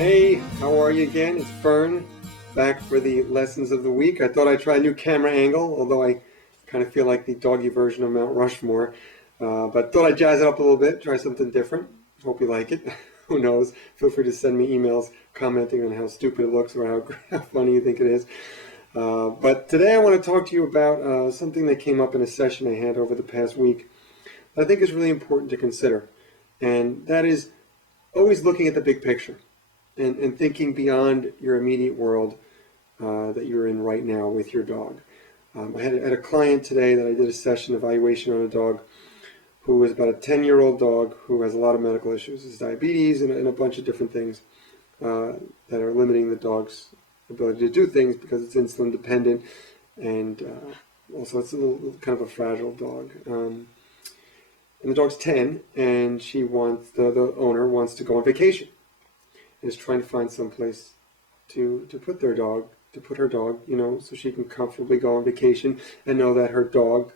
Hey, how are you again? It's Fern, back for the lessons of the week. I thought I'd try a new camera angle, although I kind of feel like the doggy version of Mount Rushmore. But thought I'd jazz it up a little bit, try something different. Hope you like it. Who knows? Feel free to send me emails commenting on how stupid it looks or how funny you think it is. But today I want to talk to you about something that came up in a session I had over the past week that I think is really important to consider. And that is always looking at the big picture. And thinking beyond your immediate world that you're in right now with your dog. I had a client today that I did a session evaluation on a dog who was about a 10-year-old dog who has a lot of medical issues. It's diabetes and a bunch of different things that are limiting the dog's ability to do things because it's insulin dependent, and also it's a little kind of a fragile dog. And the dog's 10, and she wants the owner wants to go on vacation. Is trying to find some place to put her dog, so she can comfortably go on vacation and know that her dog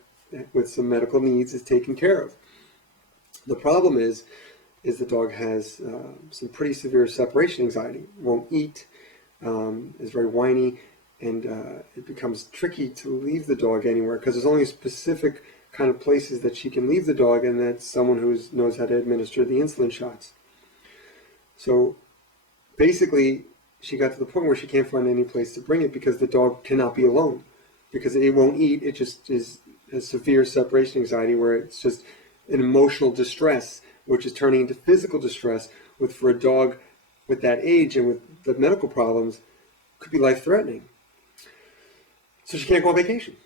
with some medical needs is taken care of. The problem is the dog has some pretty severe separation anxiety, won't eat, is very whiny, and it becomes tricky to leave the dog anywhere because there's only specific kind of places that she can leave the dog, and that's someone who knows how to administer the insulin shots. So basically, she got to the point where she can't find any place to bring it because the dog cannot be alone, because it won't eat. It just has severe separation anxiety where it's just an emotional distress, which is turning into physical distress, which for a dog with that age and with the medical problems could be life-threatening. So she can't go on vacation,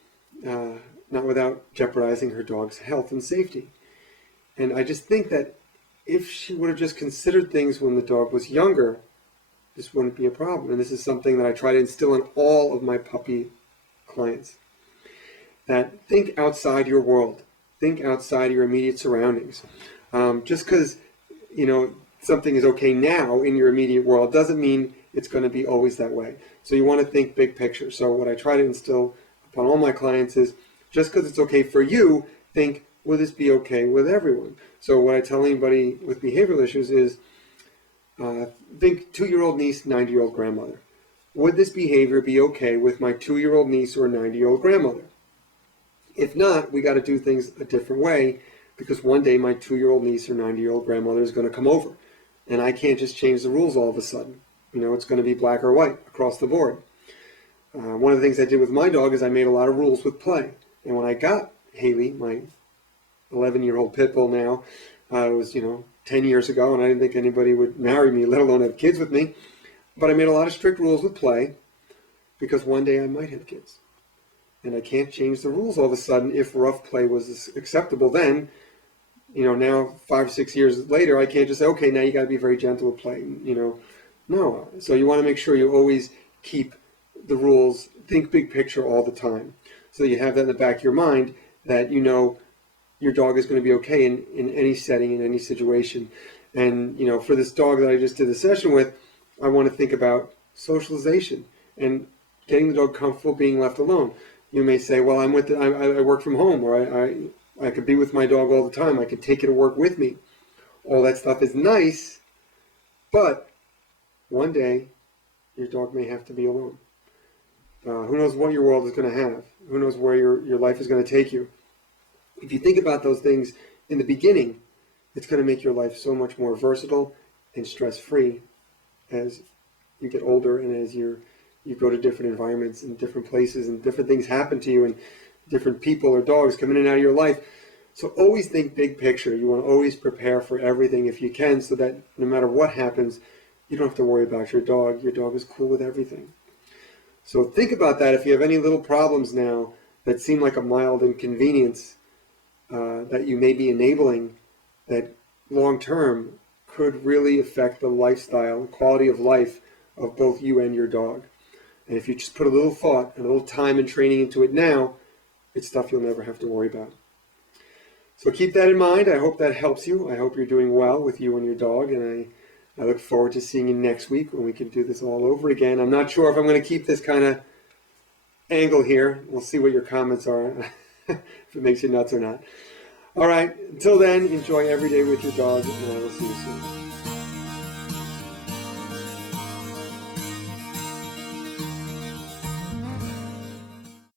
not without jeopardizing her dog's health and safety. And I just think that if she would have just considered things when the dog was younger, this wouldn't be a problem. And this is something that I try to instill in all of my puppy clients. That think outside your world. Think outside your immediate surroundings. Just because, something is okay now in your immediate world doesn't mean it's going to be always that way. So you want to think big picture. So what I try to instill upon all my clients is, just because it's okay for you, think, will this be okay with everyone? So what I tell anybody with behavioral issues is, think 2-year-old niece, 90-year-old grandmother. Would this behavior be okay with my 2-year-old niece or 90-year-old grandmother? If not, we got to do things a different way, because one day my 2-year-old niece or 90-year-old grandmother is going to come over, and I can't just change the rules all of a sudden. It's going to be black or white across the board. One of the things I did with my dog is I made a lot of rules with play. And when I got Haley, my 11-year-old pit bull now, it was, 10 years ago, and I didn't think anybody would marry me, let alone have kids with me. But I made a lot of strict rules with play because one day I might have kids. And I can't change the rules all of a sudden. If rough play was acceptable then, now 5 or 6 years later, I can't just say, okay, now you got to be very gentle with play. No. So you want to make sure you always keep the rules, think big picture all the time. So you have that in the back of your mind that your dog is going to be okay in any setting, in any situation. And, for this dog that I just did the session with, I want to think about socialization and getting the dog comfortable being left alone. You may say, well, I work from home, or I could be with my dog all the time. I could take it to work with me. All that stuff is nice, but one day your dog may have to be alone. Who knows what your world is going to have? Who knows where your life is going to take you? If you think about those things in the beginning, it's going to make your life so much more versatile and stress-free as you get older and as you go to different environments and different places and different things happen to you and different people or dogs come in and out of your life. So always think big picture. You want to always prepare for everything if you can, so that no matter what happens, you don't have to worry about your dog. Your dog is cool with everything. So think about that. If you have any little problems now that seem like a mild inconvenience, that you may be enabling, that long-term could really affect the lifestyle, the quality of life of both you and your dog. And if you just put a little thought and a little time and training into it now, it's stuff you'll never have to worry about. So keep that in mind. I hope that helps you. I hope you're doing well with you and your dog, and I look forward to seeing you next week when we can do this all over again. I'm not sure if I'm going to keep this kind of angle here. We'll see what your comments are, if it makes you nuts or not. All right, until then, enjoy every day with your dog, and I will see you soon.